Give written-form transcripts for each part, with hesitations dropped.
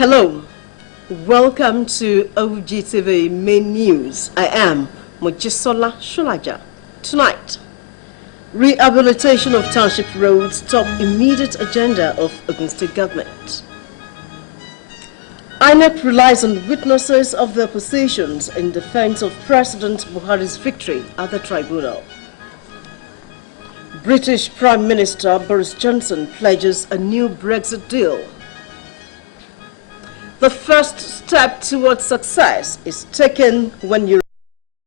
Hello, welcome to Ogtv Main News. I am Mojisola Shulaja. Tonight, rehabilitation of township roads top immediate agenda of Ogun State government. INEC relies on witnesses of the oppositions in defense of President Buhari's victory at the tribunal. British Prime Minister Boris Johnson pledges a new Brexit deal. The first step towards success is taken when you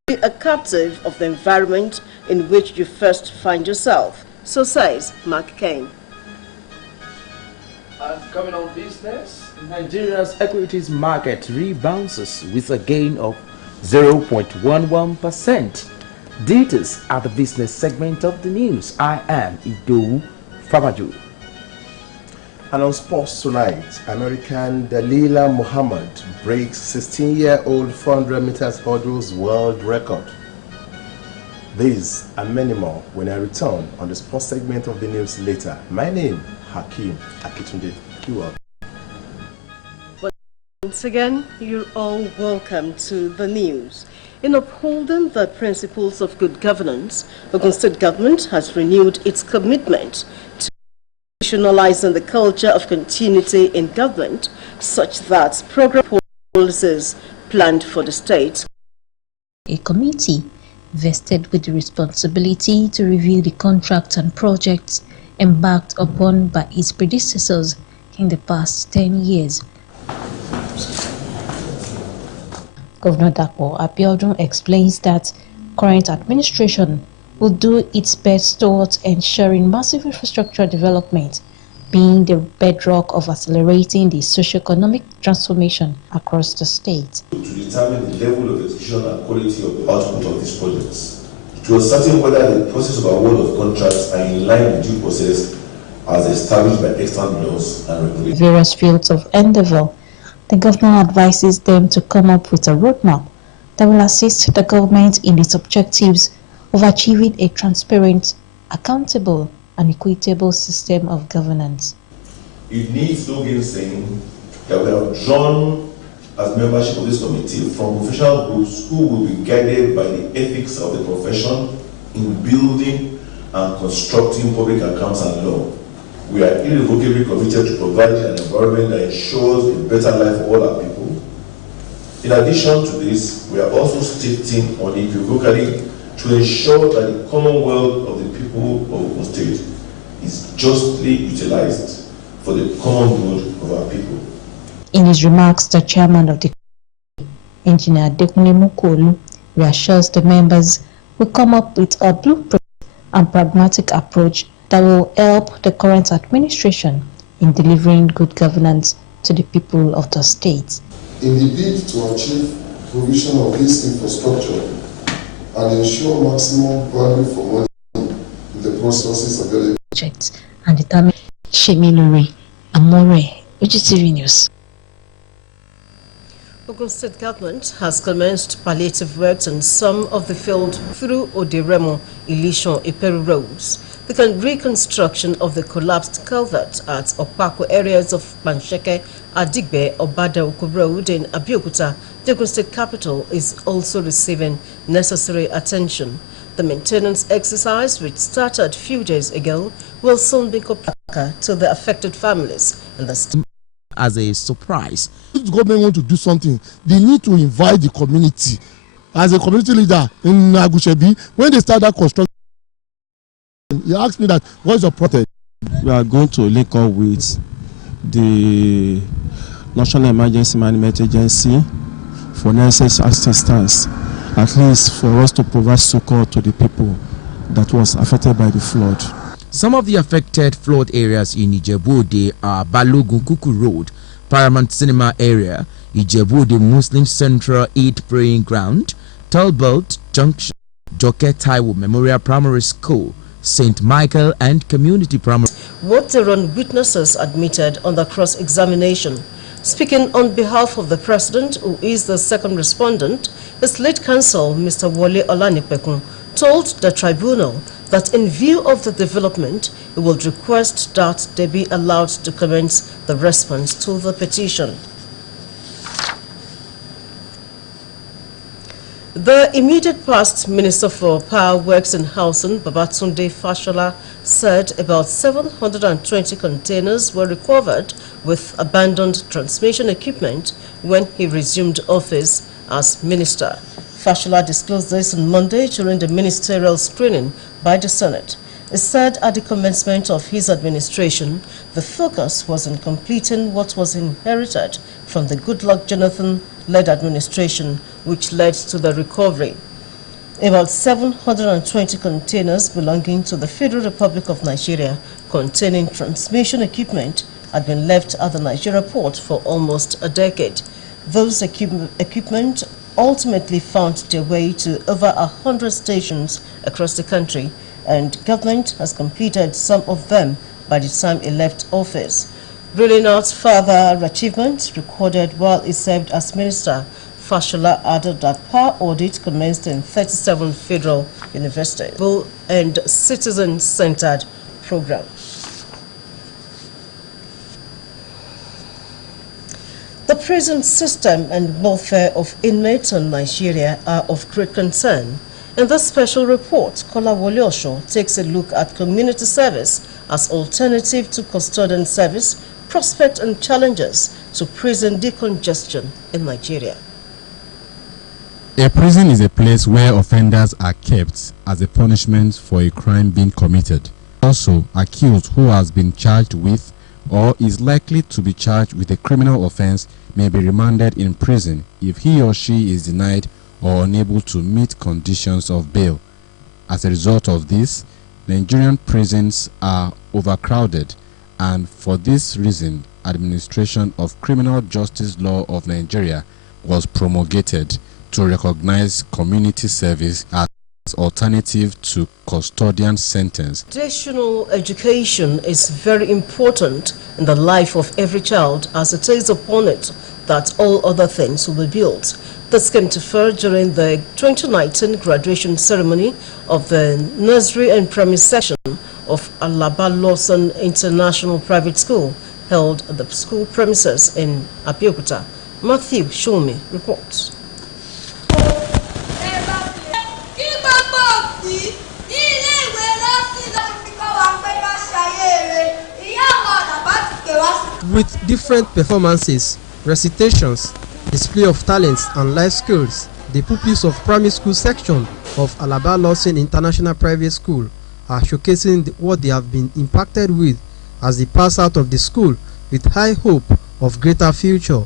are a captive of the environment in which you first find yourself, so says Mark Kane. And coming on business, Nigeria's equities market rebounds with a gain of 0.11%. Details at the business segment of the news. I am Ido Famaju. And on sports tonight, American Dalila Muhammad breaks 16-year-old 400 meters hurdles world record. These and many more when I return on the sports segment of the news later. My name, Hakeem Akitunde. You are. Once again, you're all welcome to the news. In upholding the principles of good governance, Ogun State government has renewed its commitment to institutionalizing the culture of continuity in government, such that program policies planned for the state. A committee vested with the responsibility to review the contracts and projects embarked upon by its predecessors in the past 10 years. Governor Dapo Abiodun explains that current administration will do its best towards ensuring massive infrastructure development, being the bedrock of accelerating the socio-economic transformation across the state. To determine the level of execution and quality of the output of these projects, to ascertain whether the process of award of contracts are in line with due process as established by extant laws and regulations. Various fields of endeavor, the governor advises them to come up with a roadmap that will assist the government in its objectives of achieving a transparent, accountable, and equitable system of governance. It needs no gainsaying that we have drawn as membership of this committee from professional groups who will be guided by the ethics of the profession in building and constructing public accounts and law. We are irrevocably committed to providing an environment that ensures a better life for all our people. In addition to this, we are also stating unequivocally to ensure that the commonwealth of the people of Ogun State is justly utilized for the common good of our people. In his remarks, the chairman of the committee, Engineer Adekunle Mukolu, reassures the members will come up with a blueprint and pragmatic approach that will help the current administration in delivering good governance to the people of the state. In the bid to achieve provision of this infrastructure and ensure maximum value for money in the resources available. And determine Shemiluri Amore, Ogtv News. Ogun State government has commenced palliative works on some of the field through Oderemo, Ilishon, Iperu roads. The reconstruction of the collapsed culvert at Opako areas of Pansheke, Adigbe, Obada-Oko Road in Abeokuta, the Ogun State capital, is also receiving necessary attention. The maintenance exercise, which started a few days ago, will soon be compared to the affected families in the state. As a surprise, if the government want to do something, they need to invite the community. As a community leader in Agushebi, when they start that construction, he asked me that, what is your protest? We are going to link up with the National Emergency Management Agency for necessary assistance, at least for us to provide succor to the people that was affected by the flood. Some of the affected flood areas in Ijebu-Ode are Balogun Kuku Road, Paramount Cinema area, Ijebu-Ode Muslim Central Eid Praying Ground, Talbot Junction, Joke Taiwo Memorial Primary School, St. Michael and Community Primary. What their own witnesses admitted on the cross-examination. Speaking on behalf of the president, who is the second respondent, his lead counsel, Mr. Wole Olanipekun, told the tribunal that in view of the development, he would request that they be allowed to commence the response to the petition. The immediate past Minister for Power, Works and Housing, Babatunde Fashola, said about 720 containers were recovered with abandoned transmission equipment when he resumed office as minister. Fashola disclosed this on Monday during the ministerial screening by the Senate. He said at the commencement of his administration, the focus was on completing what was inherited from the Goodluck Jonathan-led administration, which led to the recovery. About 720 containers belonging to the Federal Republic of Nigeria containing transmission equipment had been left at the Nigeria port for almost a decade. Those equipment ultimately found their way to over 100 stations across the country, and government has completed some of them by the time he left office. Ruling out further achievements recorded while he served as minister, Fashola added that power audit commenced in 37 federal universities and citizen-centered program. The prison system and welfare of inmates in Nigeria are of great concern. In this special report, Kola Woliosho takes a look at community service as alternative to custodian service, prospects and challenges to prison decongestion in Nigeria. A prison is a place where offenders are kept as a punishment for a crime being committed. Also, accused who has been charged with or is likely to be charged with a criminal offense may be remanded in prison if he or she is denied or unable to meet conditions of bail. As a result of this, Nigerian prisons are overcrowded, and for this reason, Administration of Criminal Justice Law of Nigeria was promulgated to recognize community service as alternative to custodian sentence. Traditional education is very important in the life of every child, as it is upon it that all other things will be built. This came to fore during the 2019 graduation ceremony of the nursery and primary section of Alaba Lawson International Private School, held at the school premises in Abeokuta. Matthew Shomi reports. With different performances, recitations, display of talents and life skills, the pupils of primary school section of Alaba Lawson International Private School are showcasing what they have been impacted with as they pass out of the school with high hope of greater future.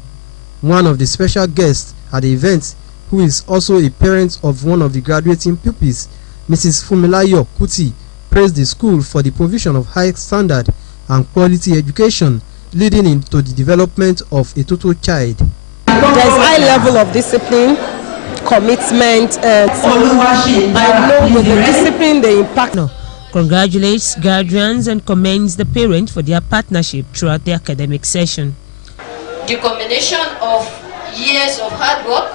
One of the special guests at the event, who is also a parent of one of the graduating pupils, Mrs. Fumilayo Kuti, praised the school for the provision of high standard and quality education, leading into the development of a total child. There's high level of discipline, commitment, and I know with the discipline they impact. Congratulates guardians and commends the parents for their partnership throughout the academic session. The combination of years of hard work,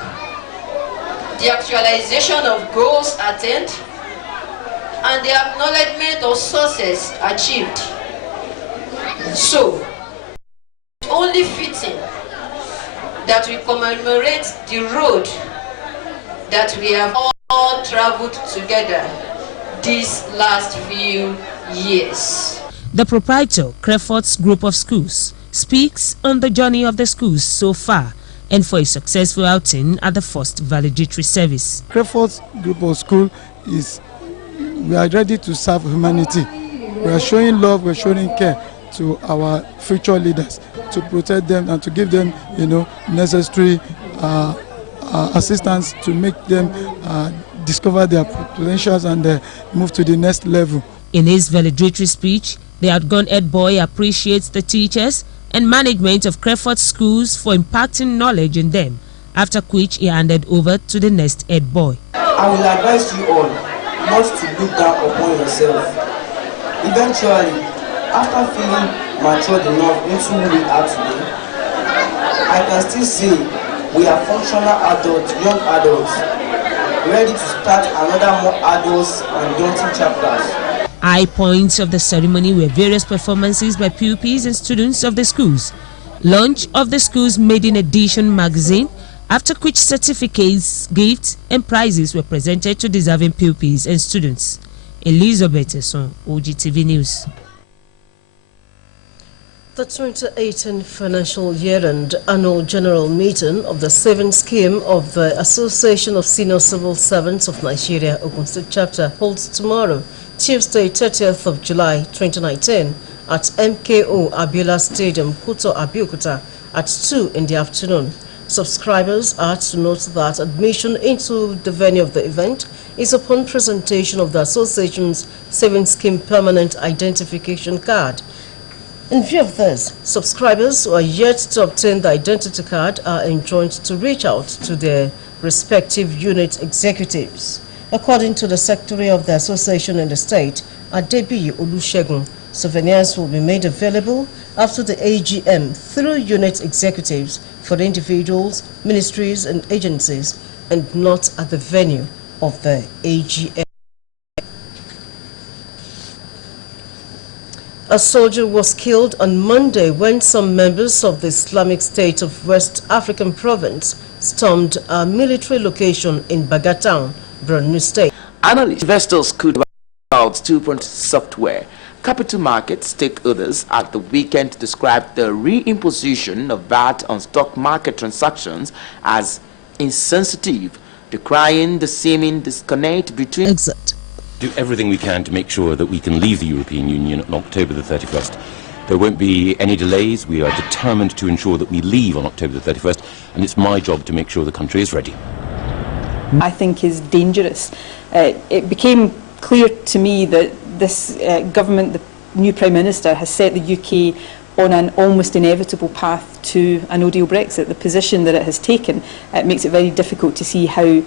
the actualization of goals attained, and the acknowledgement of success achieved. So, it's only fitting that we commemorate the road that we have all traveled together these last few years. The proprietor, Creford's Group of Schools, speaks on the journey of the schools so far and for a successful outing at the first valedictory service. Creford's Group of Schools we are ready to serve humanity. We are showing love, we are showing care to our future leaders, to protect them and to give them, necessary assistance to make them discover their potentials and move to the next level. In his valedictory speech, the outgone head boy appreciates the teachers and management of Creford schools for impacting knowledge in them, after which he handed over to the next head boy. I will advise you all not to look down upon yourself. Eventually, after feeling matured enough into who we are today, I can still say we are functional adults, young adults, ready to start another more adults and daunting chapters. High points of the ceremony were various performances by pupils and students of the schools, launch of the school's maiden edition magazine, after which certificates, gifts, and prizes were presented to deserving pupils and students. Elizabeth Esson, Ogtv News. The 2018 financial year-end annual general meeting of the savings scheme of the Association of Senior Civil Servants of Nigeria, Ogun State Chapter, holds tomorrow, Tuesday, 30th of July 2019, at MKO Abiola Stadium, Kuto, Abeokuta, at 2 in the afternoon. Subscribers are to note that admission into the venue of the event is upon presentation of the Association's Savings Scheme Permanent Identification Card. In view of this, subscribers who are yet to obtain the identity card are enjoined to reach out to their respective unit executives. According to the Secretary of the Association in the state, Adebiyi Olusegun, souvenirs will be made available after the AGM through unit executives for individuals, ministries and agencies, and not at the venue of the AGM. A soldier was killed on Monday when some members of the Islamic State of West African Province stormed a military location in Baga Town, Borno State. Analysts, investors could about 2.0 software. Capital market stakeholders at the weekend described the reimposition of VAT on stock market transactions as insensitive, decrying the seeming disconnect between exit. Do everything we can to make sure that we can leave the European Union on October the 31st. There won't be any delays. We are determined to ensure that we leave on October the 31st, and it's my job to make sure the country is ready. I think is dangerous. It became clear to me that this government, the new Prime Minister, has set the UK on an almost inevitable path to a no-deal Brexit. The position that it has taken makes it very difficult to see how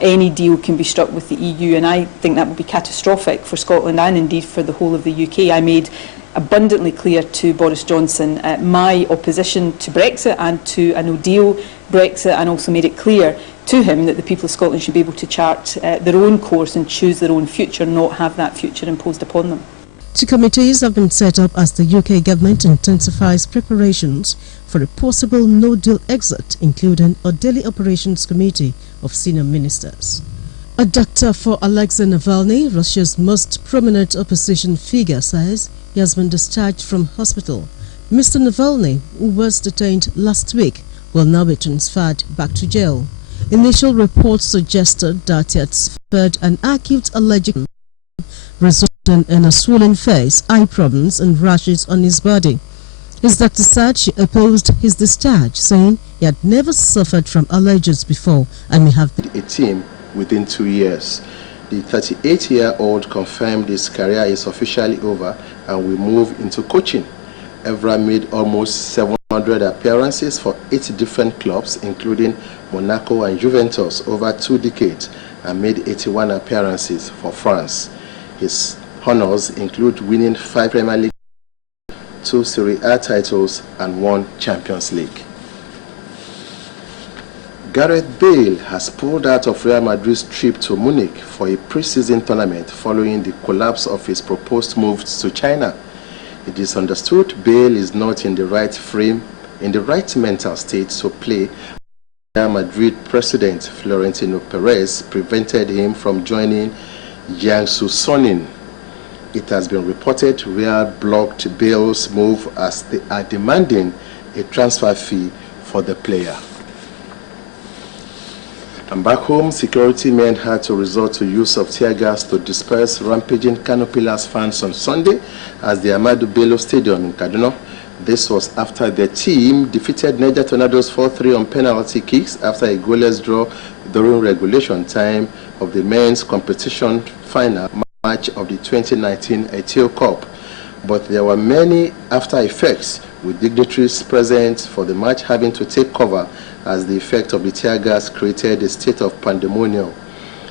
any deal can be struck with the EU, and I think that would be catastrophic for Scotland and indeed for the whole of the UK. I made abundantly clear to Boris Johnson my opposition to Brexit and to a no-deal Brexit, and also made it clear to him that the people of Scotland should be able to chart their own course and choose their own future, not have that future imposed upon them. 2 committees have been set up as the UK government intensifies preparations for a possible no-deal exit, including a daily operations committee of senior ministers. A doctor for Alexei Navalny, Russia's most prominent opposition figure, says he has been discharged from hospital. Mr. Navalny, who was detained last week, will now be transferred back to jail. Initial reports suggested that he had suffered an acute allergic resulting in a swollen face, eye problems and rashes on his body. His doctor said she opposed his discharge, saying he had never suffered from allergies before and may have a team within 2 years. The 38-year-old confirmed his career is officially over and will move into coaching. Evra made almost 700 appearances for 8 different clubs, including Monaco and Juventus, over 2 decades, and made 81 appearances for France. His honors include winning 5 Premier League, 2 Serie A titles, and 1 Champions League. Gareth Bale has pulled out of Real Madrid's trip to Munich for a pre-season tournament following the collapse of his proposed move to China. It is understood Bale is not in the right mental state to play. Real Madrid president Florentino Perez prevented him from joining Jiangsu Suning. It has been reported Real blocked Bale's move as they are demanding a transfer fee for the player. And back home, security men had to resort to use of tear gas to disperse rampaging Kano Pillars fans on Sunday at the Ahmadu Bello Stadium in Kaduna. This was after their team defeated Niger Tornadoes 4-3 on penalty kicks after a goalless draw during regulation time of the men's competition final match of the 2019 Aiteo Cup. But there were many after effects, with dignitaries present for the match having to take cover as the effect of the tear gas created a state of pandemonium.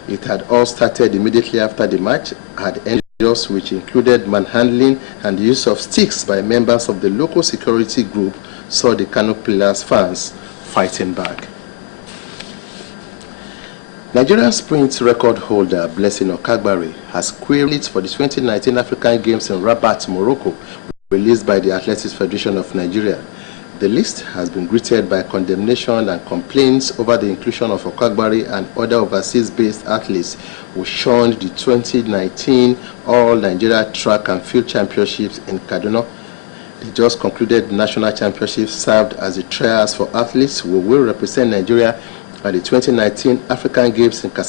It had all started immediately after the match had ended, which included manhandling and the use of sticks by members of the local security group, saw the Kano Pillars fans fighting back. Nigerian sprint record holder Blessing Okagbare has queried for the 2019 African Games in Rabat, Morocco, released by the Athletics Federation of Nigeria. The list has been greeted by condemnation and complaints over the inclusion of Okagbari and other overseas-based athletes who shunned the 2019 All Nigeria Track and Field Championships in Kaduna. The just concluded national championship served as the trials for athletes who will represent Nigeria at the 2019 African Games in